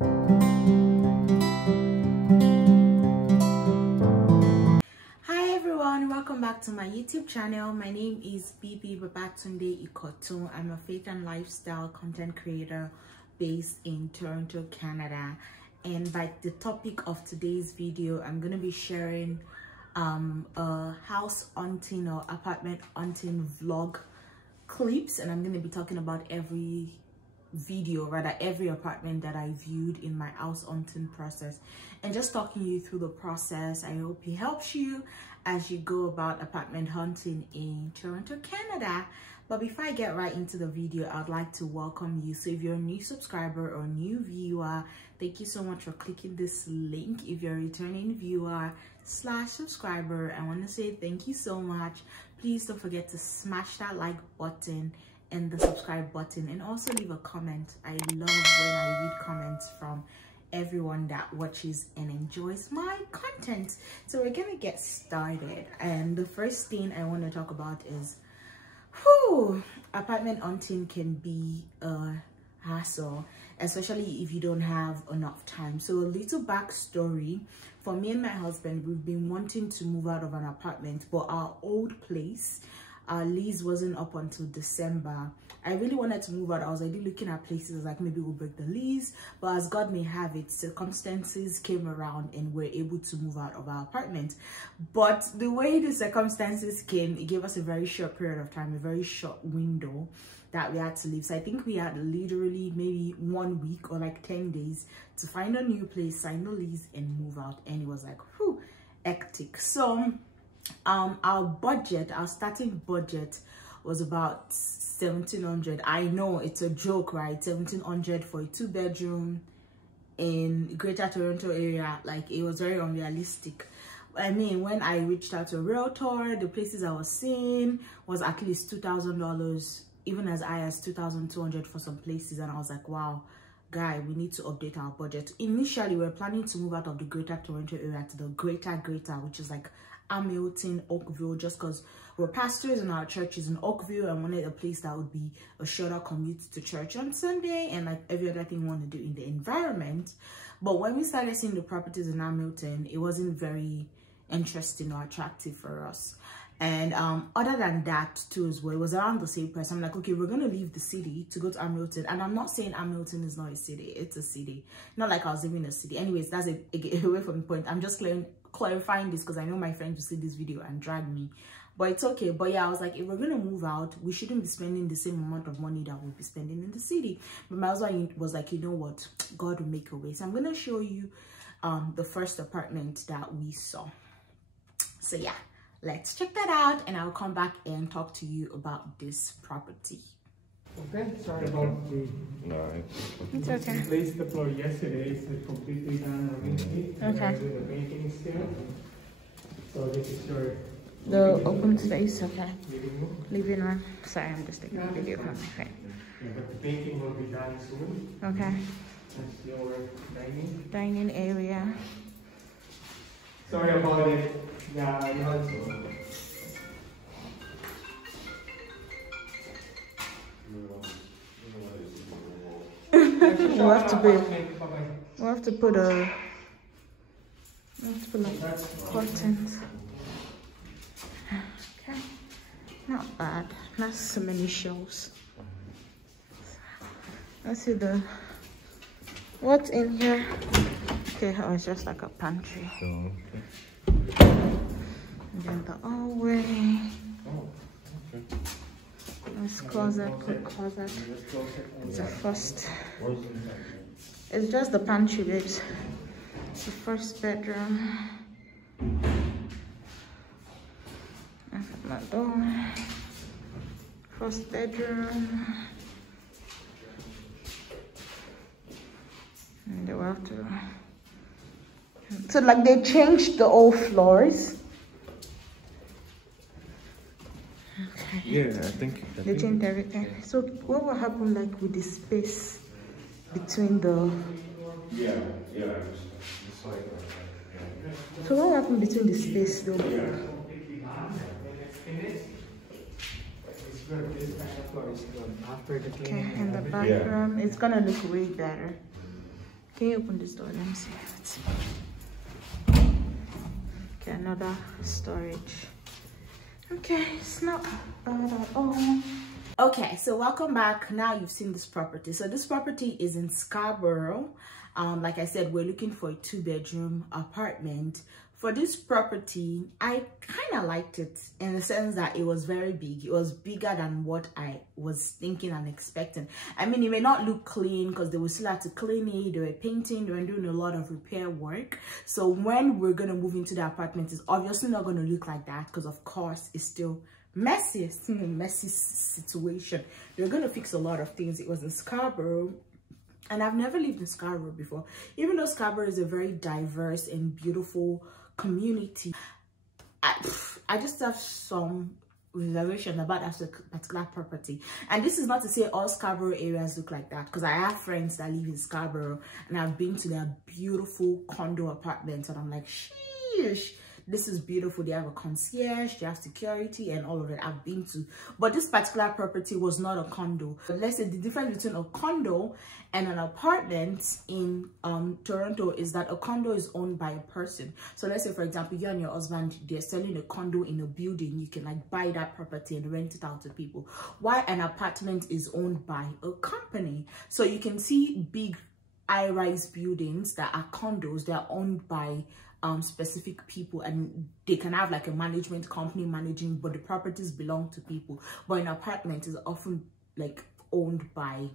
Hi everyone, welcome back to my YouTube channel. My name is Bibi Babatunde-Ikotun. I'm a faith and lifestyle content creator based in Toronto, Canada. And by the topic of today's video, I'm going to be sharing a house hunting or apartment hunting vlog clips, and I'm going to be talking about every apartment that I viewed in my house hunting process, and just talking you through the process. I hope it helps you as you go about apartment hunting in Toronto, Canada. But before I get right into the video, I'd like to welcome you. So if you're a new subscriber or new viewer, thank you so much for clicking this link. If you're a returning viewer / subscriber, I want to say thank you so much. Please don't forget to smash that like button and the subscribe button, and also leave a comment. I love when I read comments from everyone that watches and enjoys my content. So we're gonna get started, and the first thing I want to talk about is apartment hunting can be a hassle, especially if you don't have enough time. So a little backstory: for me and my husband, we've been wanting to move out of an apartment, but our old place, our lease wasn't up until December. I really wanted to move out. I was already looking at places like maybe we'll break the lease, but as God may have it, circumstances came around and we're able to move out of our apartment. But the way the circumstances came, it gave us a very short period of time, a very short window that we had to leave. So I think we had literally maybe 1 week or like 10 days to find a new place, sign the lease, and move out. And it was like, hectic. So our starting budget was about $1,700. I know it's a joke, right? $1,700 for a 2-bedroom in Greater Toronto area. Like, it was very unrealistic. I mean, when I reached out to a realtor, the places I was seeing was at least $2,000, even as high as $2,200 for some places. And I was like, wow, guy, we need to update our budget. Initially, we were planning to move out of the Greater Toronto area to the greater, which is like Hamilton, Oakville, just because we're pastors and our church is in Oakville, and wanted a place that would be a shorter commute to church on Sunday and like every other thing we want to do in the environment. But when we started seeing the properties in Hamilton, it wasn't very interesting or attractive for us. And other than that too as well, it was around the same price. I'm like, okay, we're gonna leave the city to go to Hamilton. And I'm not saying Hamilton is not a city, it's a city, not like I was living in a city. Anyways, that's away from the point. I'm just clarifying this because I know my friends will see this video and drag me, but it's okay. But yeah, I was like, if we're gonna move out, we shouldn't be spending the same amount of money that we'll be spending in the city. But my husband was like, you know what, God will make a way. So I'm gonna show you the first apartment that we saw. So yeah, let's check that out, and I'll come back and talk to you about this property. Okay, sorry about the... No, it's okay. We placed the floor yesterday. It's completely done already. Okay. The painting still. So this is your... The open space, okay. living room. Living room. Sorry, I'm just taking a video from my phone. Yeah, but the painting will be done soon. Okay. That's your dining. Dining area. Sorry about it. Yeah, I know. We'll have to put like curtains. Okay, not bad. Not so many shelves. Let's see what's in here. Okay, oh, it's just like a pantry. And then the hallway. This closet, quick closet. It's a first. It's just the pantry, babes. It's the first bedroom. That's my door. First bedroom. And they will have to. So like they changed the old floors. Okay. yeah, I think They changed everything. So what will happen like with the space between the... yeah, it's like So what will happen between the space though? Okay, and the bathroom, it's gonna look way better. Can you open this door? Let me see. Okay, another storage. Okay, it's not bad at all. Okay, so welcome back. Now you've seen this property. So this property is in Scarborough. Like I said, we're looking for a 2-bedroom apartment. For this property, I kind of liked it in the sense that it was very big. It was bigger than what I was thinking and expecting. I mean, it may not look clean because they will still have to clean it. They were painting, they were doing a lot of repair work. So when we're going to move into the apartment, it's obviously not going to look like that because, of course, it's still messy. It's still a messy situation. They're going to fix a lot of things. It was in Scarborough. And I've never lived in Scarborough before. Even though Scarborough is a very diverse and beautiful community, I just have some reservation about that particular property. And this is not to say all Scarborough areas look like that, because I have friends that live in Scarborough and I've been to their beautiful condo apartments and I'm like, sheesh, this is beautiful. They have a concierge, they have security and all of it. I've been to, but this particular property was not a condo. But let's say the difference between a condo and an apartment in Toronto is that a condo is owned by a person. So let's say, for example, you and your husband, they're selling a condo in a building. You can like buy that property and rent it out to people. While an apartment is owned by a company. So you can see big high-rise buildings that are condos. They're owned by specific people and they can have like a management company managing, but the properties belong to people. But an apartment is often like owned by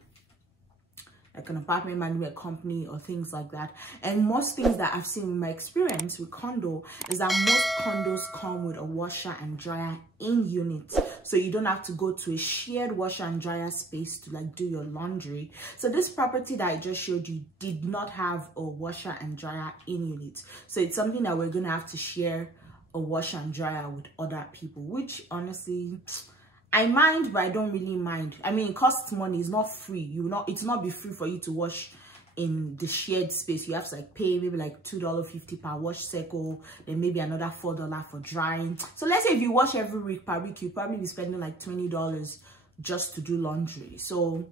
like an apartment management company or things like that. And most things that I've seen in my experience with condo is that most condos come with a washer and dryer in unit, so you don't have to go to a shared washer and dryer space to like do your laundry. So this property that I just showed you did not have a washer and dryer in unit, so it's something that we're gonna have to share a washer and dryer with other people, which honestly I mind, but I don't really mind. I mean, it costs money. It's not free. It's not be free for you to wash in the shared space. You have to like pay maybe like $2.50 per wash cycle, then maybe another $4 for drying. So let's say if you wash every week per week, you probably be spending like $20 just to do laundry. So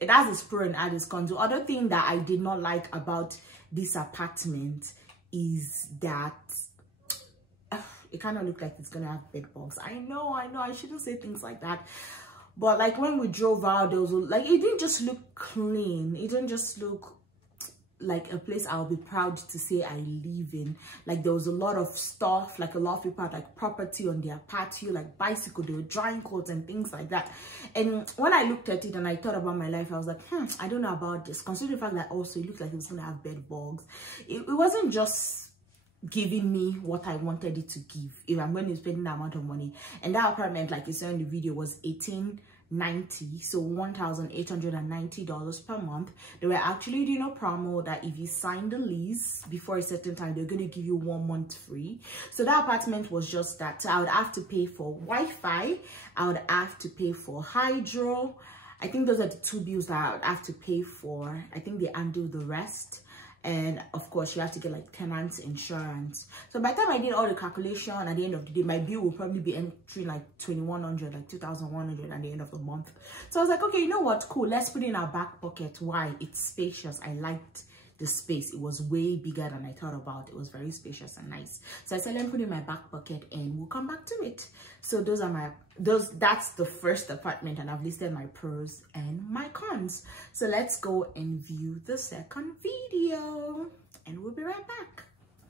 it has its pro and has its cons. The other thing that I did not like about this apartment is that it kind of looked like it's gonna have bed bugs. I know, I shouldn't say things like that. But like when we drove out, there was like, it didn't just look clean. It didn't just look like a place I'll be proud to say I live in. Like there was a lot of stuff, like a lot of people had like property on their patio, like bicycle, they were drying clothes and things like that. And when I looked at it and I thought about my life, I was like, I don't know about this. Considering the fact that also it looked like it was gonna have bed bugs. It wasn't just giving me what I wanted it to give if I'm going to spend that amount of money. And that apartment, like you saw in the video, was $1,890, so $1,890 per month. They were actually doing a promo that if you sign the lease before a certain time, they're going to give you 1 month free. So that apartment was just that. So I would have to pay for Wi-Fi, I would have to pay for hydro. I think those are the 2 bills that I would have to pay for. I think they undo the rest. And of course you have to get like tenants insurance. So by the time I did all the calculation, at the end of the day my bill will probably be entering like 2,100, like 2,100 at the end of the month. So I was like, okay, you know what, cool, let's put it in our back pocket. Why? It's spacious. I liked the space. It was way bigger than I thought about. It was very spacious and nice. So I said, let me put it in my back pocket and we'll come back to it. So that's the first apartment, and I've listed my pros and my cons. So let's go and view the second video and we'll be right back.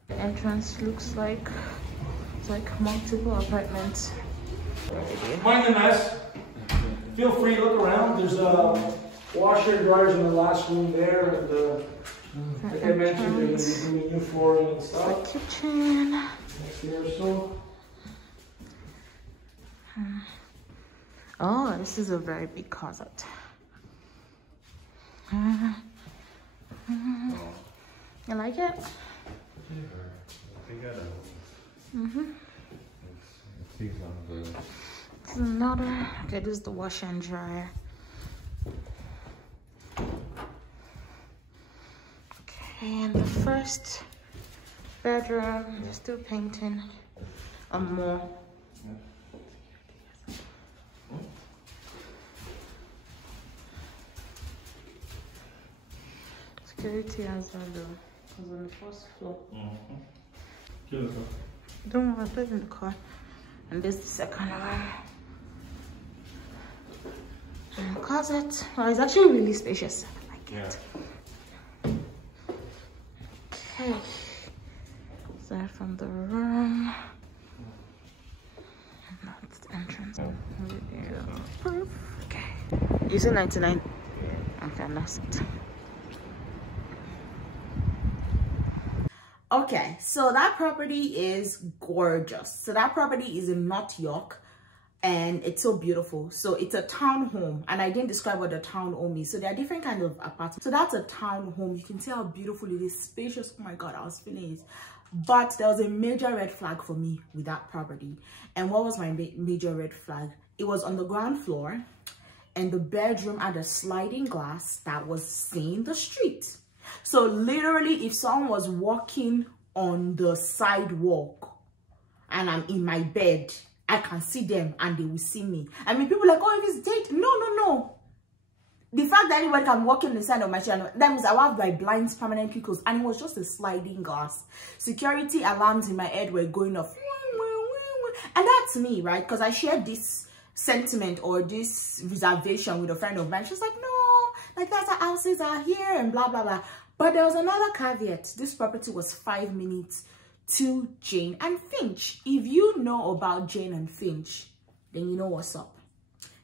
The entrance looks like it's like multiple apartments. Mind the mess. Feel free to look around. There's a washer and dryers in the last room there, and like I mentioned, they're going to be doing new flooring and stuff. The kitchen. Next year or so. Oh, this is a very big closet. You like it? This is another. Okay, this is the washer and dryer. And the first bedroom, they're still painting more. security as well though. Because on the first floor. Don't worry, I put it in the car. And this is the second one. And the closet. Well, it's actually really spacious. I like it. Okay. Aside from the room. And that's the entrance. Proof. Okay. You said 99. Okay, that's it. Okay, so that property is gorgeous. So that property is in North York and it's so beautiful. So it's a townhome, and I didn't describe what a townhome is. So there are different kinds of apartments. So that's a townhome. You can see how beautiful it is, spacious. Oh my God, I was feeling it. But there was a major red flag for me with that property. And what was my major red flag? It was on the ground floor, and the bedroom had a sliding glass that was seeing the street. So literally, if someone was walking on the sidewalk and I'm in my bed, I can see them and they will see me. I mean, people are like, oh, if it's date. No. The fact that anyone can walk in the side of my chair, that means I have my blinds permanently closed, and it was just a sliding glass. Security alarms in my head were going off. And that's me, right? Because I shared this sentiment or this reservation with a friend of mine. She's like, no, like that's our houses are here and blah blah blah. But there was another caveat. This property was 5 minutes to Jane and Finch. If you know about Jane and Finch, then you know what's up.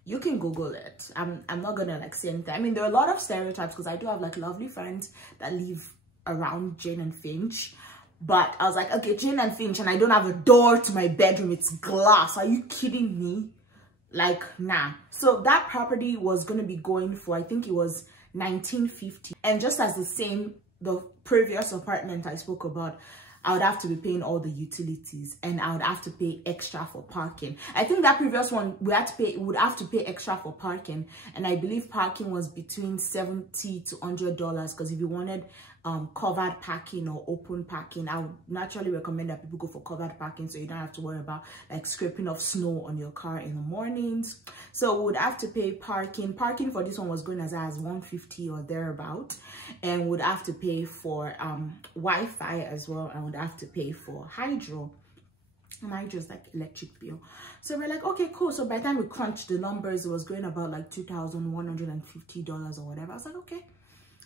You can Google it. I'm not gonna like say anything. I mean, there are a lot of stereotypes because I do have like lovely friends that live around Jane and Finch. But I was like, okay, Jane and Finch, and I don't have a door to my bedroom. It's glass. Are you kidding me? Like, nah. So that property was going to be going for, I think it was $1950. And just as the previous apartment I spoke about, I would have to be paying all the utilities and I would have to pay extra for parking. I think that previous one, we would have to pay extra for parking. And I believe parking was between $70 to $100 because if you wanted covered parking or open parking, I would naturally recommend that people go for covered parking so you don't have to worry about like scraping off snow on your car in the mornings. So we would have to pay parking. Parking for this one was going as high as $150 or thereabout, and would have to pay for Wi-Fi as well, and would have to pay for hydro. And hydro is like electric bill. So we're like, okay, cool. So by the time we crunched the numbers, it was going about like $2,150 or whatever. I was like, okay.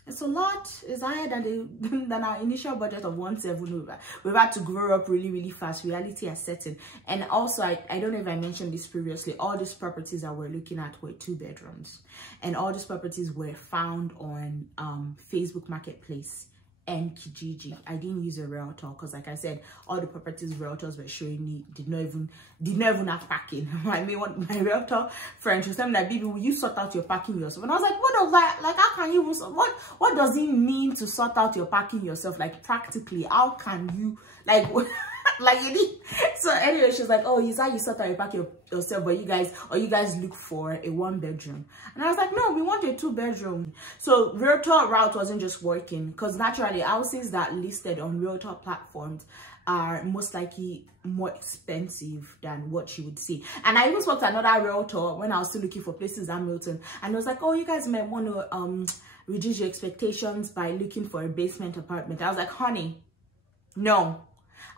It's a lot. It's higher than our initial budget of $170. We've had to grow up really, really fast. Reality has set in. And also, I don't know if I mentioned this previously, all these properties that we're looking at were 2 bedrooms. And all these properties were found on Facebook Marketplace and Kijiji. I didn't use a realtor because, like I said, all the properties realtors were showing me did not even have parking. I mean, my realtor friend was telling me that, Bibi, will you sort out your parking yourself? And I was like, what does that, like, how can you, what does it mean to sort out your parking yourself? Like, practically, how can you, like, like you need. So anyway, she's like, oh, is that you sort out your parking yourself, but you guys look for a 1-bedroom. And I was like, no, we want a 2-bedroom. So realtor route wasn't just working because naturally houses that listed on realtor platforms are most likely more expensive than what you would see. And I even spoke to another realtor when I was still looking for places in Milton, and I was like, oh, you guys might want to reduce your expectations by looking for a basement apartment. I was like, honey, no.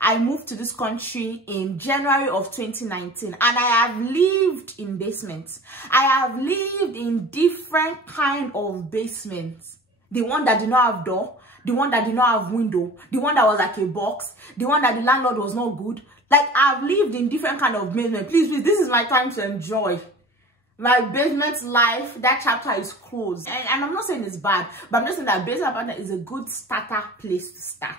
I moved to this country in January of 2019 and I have lived in basements. I have lived in different kind of basements. The one that did not have door, the one that did not have window, the one that was like a box, the one that the landlord was not good. Like, I've lived in different kind of basement. Please, this is my time to enjoy my basement life. That chapter is closed. And I'm not saying it's bad, but I'm just saying that basement apartment is a good starter place to start.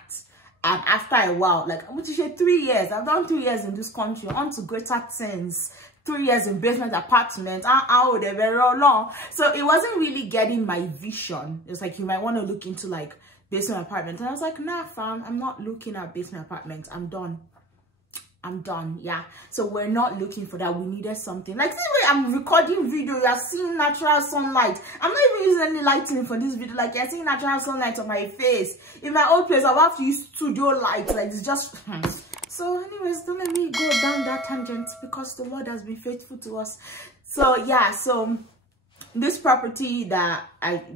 And after a while, like, I'm going to say 3 years. I've done 3 years in this country. On to greater things. 3 years in basement apartment. They're very long. So it wasn't really getting my vision. It's like, you might want to look into like basement apartment. And I was like, nah, fam, I'm not looking at basement apartments. I'm done. Yeah, so we're not looking for that. We needed something like, see, I'm recording video, you are seeing natural sunlight. I'm not even using any lighting for this video. Like, you're seeing natural sunlight on my face. In my old place, I'll have to use studio lights. Like, it's just so anyways, don't let me go down that tangent because the Lord has been faithful to us. So yeah, so this property that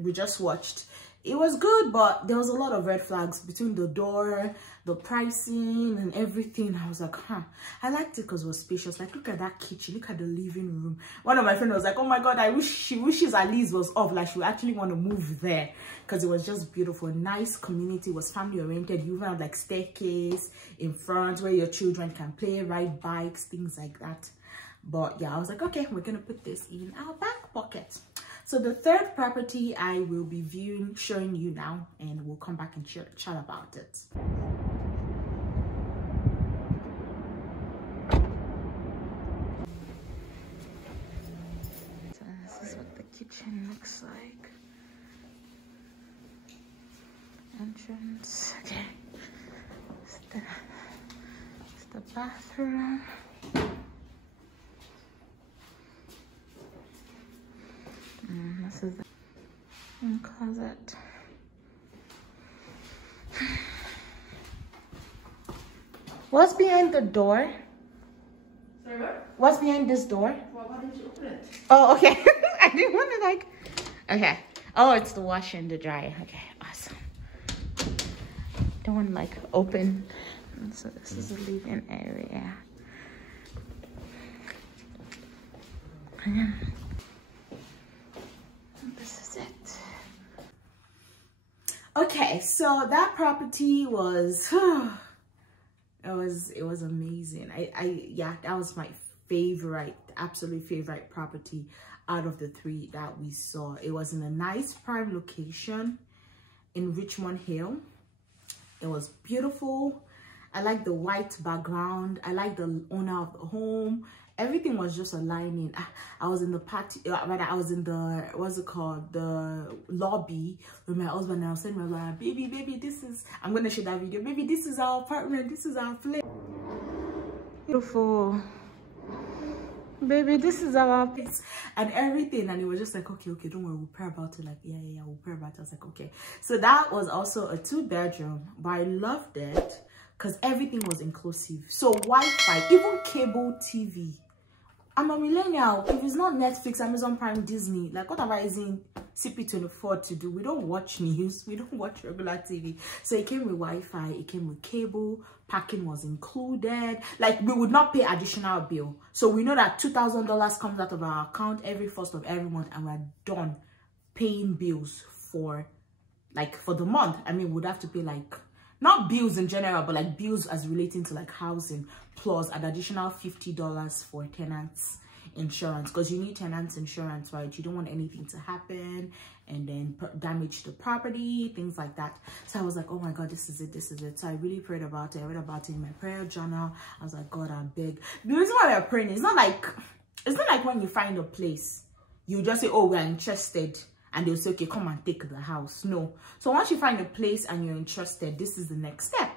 we just watched it was good, but there was a lot of red flags between the door, the pricing, and everything. I was like, I liked it because it was spacious. Like, look at that kitchen, look at the living room. One of my friends was like, oh my god, I wish she wishes at least was off, like she would actually want to move there, because it was just beautiful. Nice community, was family oriented. You even have like staircase in front where your children can play, ride bikes, things like that. But yeah, I was like, okay, we're gonna put this in our back pocket. So the third property I will be showing you now, and we'll come back and chat about it. So this is what the kitchen looks like. Entrance. Okay. It's the bathroom. This is the closet. What's behind the door? Sorry, what? What's behind this door? Well, why didn't you open it? Oh, okay. I didn't want to like... Okay. Oh, it's the washer and the dryer. Okay, awesome. Don't want to like open. So this is the living area. This is it. Okay, so that property was it was amazing. Yeah, that was my favorite, absolute favorite property out of the three that we saw. It was in a nice prime location in Richmond Hill. It was beautiful. I like the white background. I like the owner of the home. Everything was just aligning. I was in the party, rather I was in the, what's it called, the lobby with my husband, and I was saying, like, baby, this is, I'm gonna show that video. Baby, this is our apartment, this is our place. Beautiful. Baby, this is our place. And everything. And it was just like, okay, don't worry, we'll pray about it. Like, yeah, we'll pray about it. I was like, okay. So that was also a 2-bedroom, but I loved it because everything was inclusive. So Wi-Fi, even cable TV. I'm a millennial. If it's not Netflix, Amazon Prime, Disney, like what am I using CP24 to do? We don't watch news. We don't watch regular TV. So it came with Wi-Fi. It came with cable. Parking was included. Like, we would not pay additional bill. So we know that $2,000 comes out of our account every first of every month, and we're done paying bills for the month. I mean, we'd have to pay like, not bills in general, but like bills as relating to like housing, plus an additional $50 for tenants insurance, because you need tenants insurance, right? You don't want anything to happen and then damage the property, things like that. So I was like, oh my god, this is it. So I really prayed about it. I read about it in my prayer journal. I was like, God, I beg. The reason why we're praying, it's not like when you find a place you just say, oh, we're interested, and they'll say, okay, come and take the house. No. So once you find a place and you're interested, this is the next step.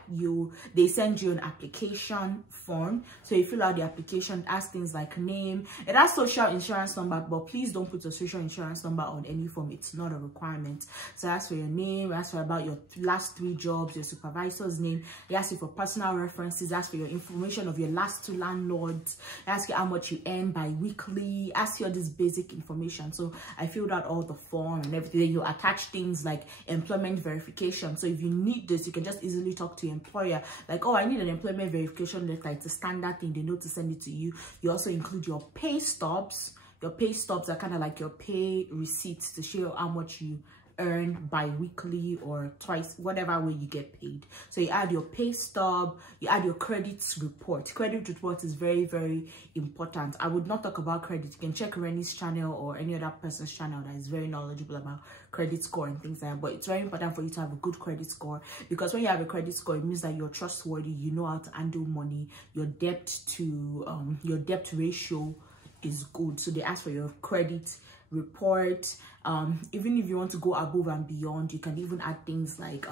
They send you an application form. So you fill out the application, ask things like name. It has social insurance number, but please don't put a social insurance number on any form. It's not a requirement. So ask for your name, ask for about your last 3 jobs, your supervisor's name. They ask you for personal references, ask for your information of your last 2 landlords, ask you how much you earn bi-weekly, ask you all this basic information. So I filled out all the forms and everything. Then you attach things like employment verification. So if you need this, you can just easily talk to your employer, like, oh, I need an employment verification letter. It's a standard thing, they know to send it to you. You also include your pay stubs. Your pay stubs are kind of like your pay receipts to show how much you earn bi-weekly or twice, whatever way you get paid. So you add your pay stub, you add your credit report. Credit report is very, very important. I would not talk about credit. You can check Rennie's channel or any other person's channel that is very knowledgeable about credit score and things like that. But it's very important for you to have a good credit score, because when you have a credit score, it means that you're trustworthy, you know how to handle money, your debt ratio is good. So they ask for your credit report. Even if you want to go above and beyond, you can even add things like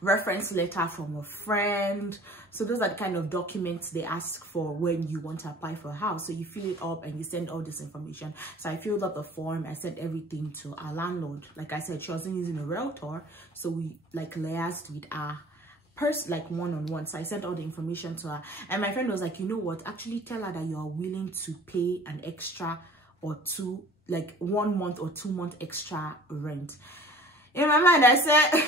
reference letter from a friend. So those are the kind of documents they ask for when you want to apply for a house. So you fill it up and you send all this information. So I filled up the form, I sent everything to our landlord. Like I said, she wasn't using a realtor, so we like liaised with our person, like one-on-one. So I sent all the information to her, and my friend was like, you know what, actually tell her that you are willing to pay an extra or 2, like 1 month or 2 month extra rent. In my mind, I said,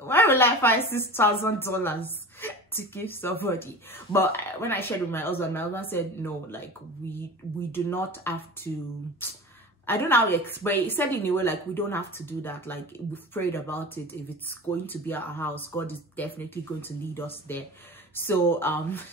where will I find $6,000 to give somebody? But when I shared with my husband said, no, like we do not have to. I don't know how to explain. He said in a way like we don't have to do that. Like we've prayed about it. If it's going to be our house, God is definitely going to lead us there. So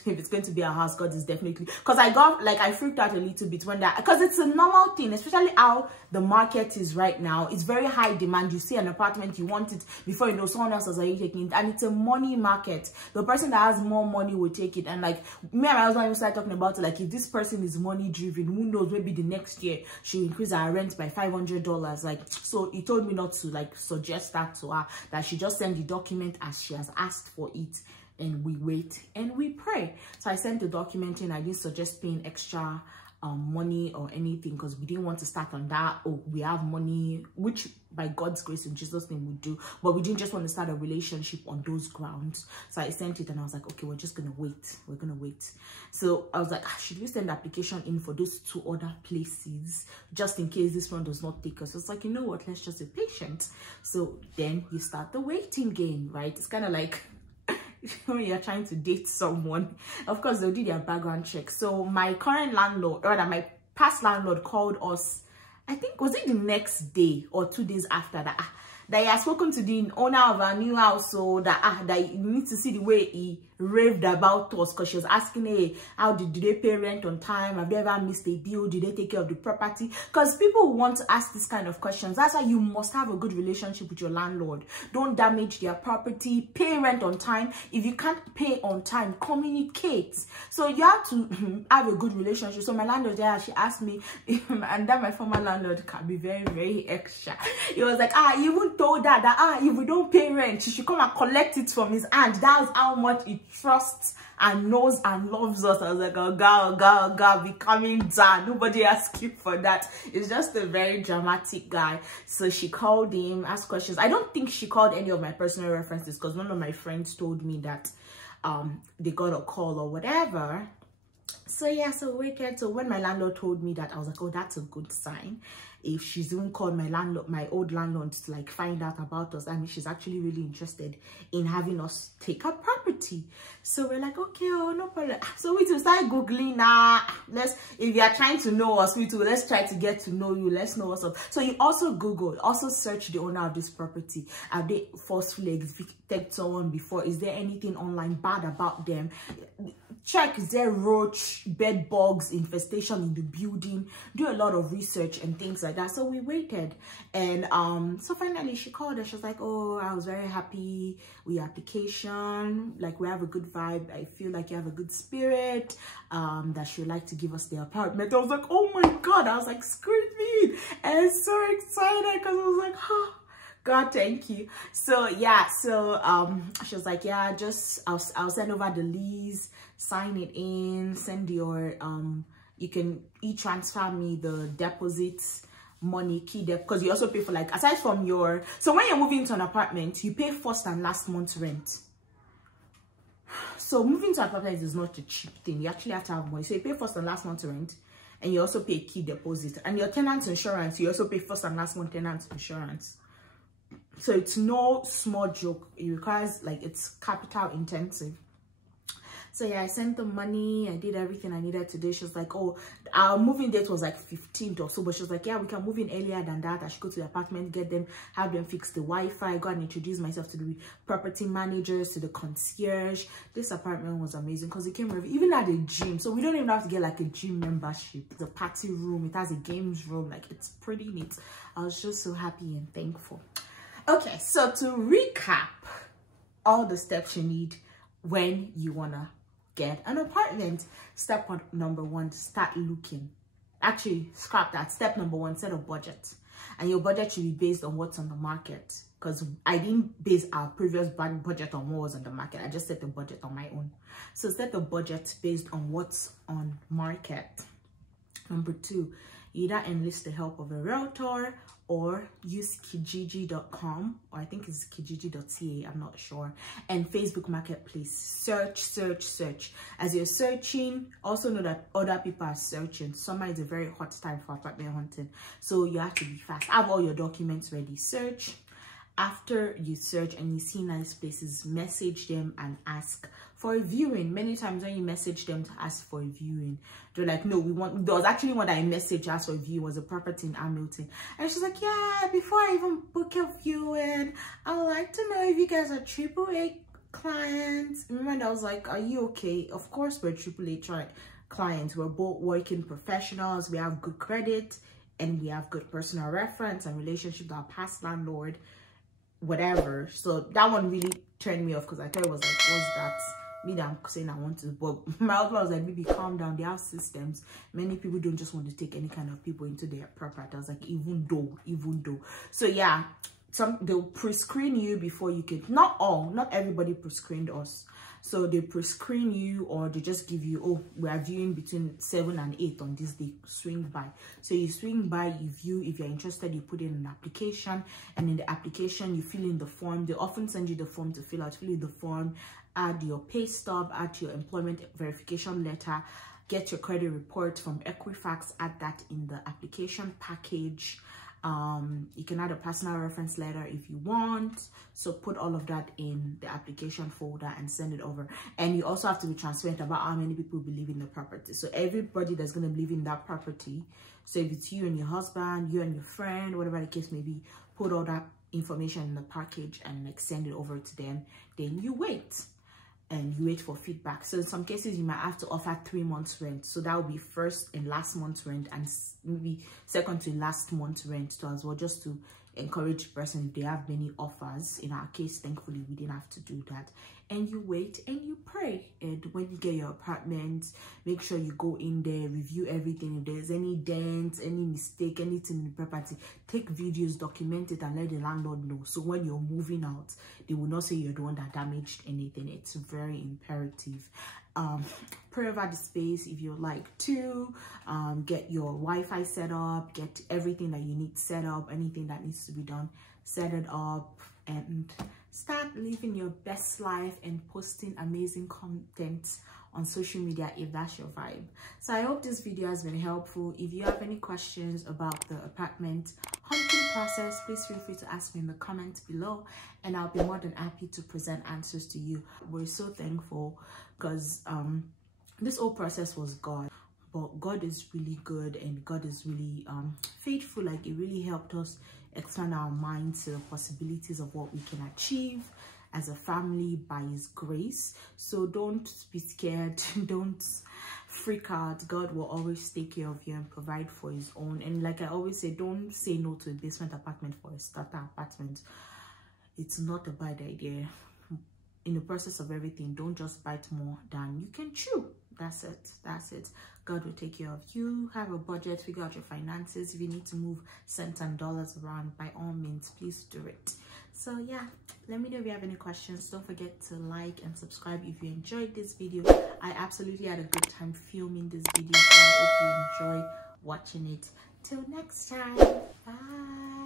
if it's going to be our house, God is definitely, because I freaked out a little bit when that, because it's a normal thing, especially how the market is right now. It's very high demand. You see an apartment, you want it, before you know, someone else is already taking it, and it's a money market. The person that has more money will take it. And like me and my husband started talking about it, like if this person is money driven, who knows, maybe the next year she'll increase our rent by $500. Like, so he told me not to like suggest that to her, that she just send the document as she has asked for it, and we wait and we pray. So I sent the document in. I didn't suggest paying extra money or anything, because we didn't want to start on that. Oh, we have money, which by God's grace in Jesus' name we do, but we didn't just want to start a relationship on those grounds. So I sent it and I was like, okay, we're just gonna wait. We're gonna wait. So I was like, should we send the application in for those 2 other places just in case this one does not take us? It's like, you know what, let's just be patient. So then you start the waiting game, right? It's kind of like when you're trying to date someone. Of course, they'll do their background check. So my current landlord, or rather my past landlord, called us, I think, was it the next day or 2 days after that, that he has spoken to the owner of our new house, so that you need to see the way he raved about us, because she was asking, hey, how did they pay rent on time? Have they ever missed a bill? Did they take care of the property? Because people want to ask this kind of questions. That's why you must have a good relationship with your landlord. Don't damage their property. Pay rent on time. If you can't pay on time, communicate. So you have to have a good relationship. So my landlord there, she asked me, and then my former landlord can be very, very extra. He was like, he even told that if we don't pay rent, she should come and collect it from his hand. That's how much he trusts and knows and loves us. I was like, oh God, be coming down. Nobody asked you for that. It's just a very dramatic guy. So she called him, asked questions. I don't think she called any of my personal references, because none of my friends told me that they got a call or whatever. So yeah, so we waited. So when my landlord told me that, I was like, oh, that's a good sign. If she's even called my old landlord to like find out about us, I mean, she's actually really interested in having us take her property. So we're like, okay, oh, no problem. So we start googling now. If you are trying to know us, let's try to get to know you. Let's know what's up. So you also search the owner of this property. Have they forcefully evicted someone before? Is there anything online bad about them? Check, is there roach, bed bugs, infestation in the building? Do a lot of research and things like that. So we waited, and so finally she called us. She was like, oh, I was very happy with your application. Like, we have a good vibe. I feel like you have a good spirit. That she would like to give us the apartment. I was like, oh my God. I was like, screaming and so excited, because I was like, oh God, thank you. So yeah, so she was like, yeah, just I'll send over the lease, sign it in, send your you can e-transfer me the deposits money, key debt, because you also pay for, like, aside from your, so when you're moving into an apartment, you pay first and last month's rent. So moving to an apartment is not a cheap thing. You actually have to have money. So you pay first and last month's rent, and you also pay key deposit, and your tenant's insurance, you also pay first and last month tenant's insurance. So it's no small joke. It requires, like, it's capital intensive. So yeah, I sent the money. I did everything I needed to do. She was like, oh, our moving date was like 15th or so, but she was like, yeah, we can move in earlier than that. I should go to the apartment, get them, have them fix the Wi-Fi, go and introduce myself to the property managers, to the concierge. This apartment was amazing because it came with, even had a gym. So we don't even have to get like a gym membership. It's a party room. It has a games room. Like, it's pretty neat. I was just so happy and thankful. Okay, so to recap all the steps you need when you wanna get an apartment. Step number one, start looking. Actually, scrap that. Step number one, set a budget. And your budget should be based on what's on the market. Because I didn't base our previous budget on what was on the market. I just set the budget on my own. So set the budget based on what's on market. Number two, either enlist the help of a realtor or use kijiji.com, or I think it's kijiji.ca, I'm not sure, and Facebook Marketplace. Search. As you're searching, also know that other people are searching. Summer is a very hot time for apartment hunting, so you have to be fast. Have all your documents ready. Search. After you search and you see nice places, message them and ask for a viewing. Many times when you message them to ask for a viewing, they're like, no, we want. There was actually one that I messaged asked for a viewing, was a property in Hamilton, and she's like, yeah, before I even book a viewing, I would like to know if you guys are AAA clients. Remember, I was like, are you okay? Of course we're AAA clients. We're both working professionals. We have good credit and we have good personal reference and relationship with our past landlord, whatever. So that one really turned me off, because I thought it was like, what's that? Me that I'm saying I want to, but my husband was like, Bibi, calm down, they have systems. Many people don't just want to take any kind of people into their property. I was like, even though. So yeah, they'll pre-screen you before you can. Not everybody pre-screened us. So they pre-screen you, or they just give you, oh, we are viewing between 7 and 8 on this day, swing by. So you swing by, you view. If you're interested, you put in an application, and in the application you fill in the form. They often send you the form to fill out. Fill in the form, add your pay stub, add your employment verification letter, get your credit report from Equifax, add that in the application package. You can add a personal reference letter if you want. So put all of that in the application folder and send it over. And you also have to be transparent about how many people believe in the property. So everybody that's going to believe in that property, so if it's you and your husband, you and your friend, whatever the case may be, put all that information in the package and like send it over to them. Then you wait. And you wait for feedback. So in some cases you might have to offer 3 months rent, so that will be first and last month's rent, and maybe second to last month's rent too, as well, just to encourage the person if they have many offers. In our case, thankfully, we didn't have to do that. And you wait and you pray. And when you get your apartment, make sure you go in there, review everything. If there's any dents, any mistake, anything in the property, take videos, document it, and let the landlord know. So when you're moving out, they will not say you're the one that damaged anything. It's very imperative. Pray over the space if you like to. Get your Wi-Fi set up, get everything that you need set up, anything that needs to be done, set it up, and start living your best life and posting amazing content on social media if that's your vibe. So I hope this video has been helpful. If you have any questions about the apartment hunting process, please feel free to ask me in the comments below, and I'll be more than happy to present answers to you. We're so thankful because this whole process was God, but God is really good, and God is really faithful. Like, it really helped us expand our minds to the possibilities of what we can achieve as a family by His grace. So don't be scared, don't freak out. God will always take care of you and provide for His own. And like I always say, don't say no to a basement apartment for a starter apartment. It's not a bad idea. In the process of everything, don't just bite more than you can chew. That's it. God will take care of you. Have a budget, figure out your finances. If you need to move cents and dollars around, by all means, please do it. So yeah, let me know if you have any questions. Don't forget to like and subscribe if you enjoyed this video. I absolutely had a good time filming this video, so I hope you enjoy watching it. Till next time, bye.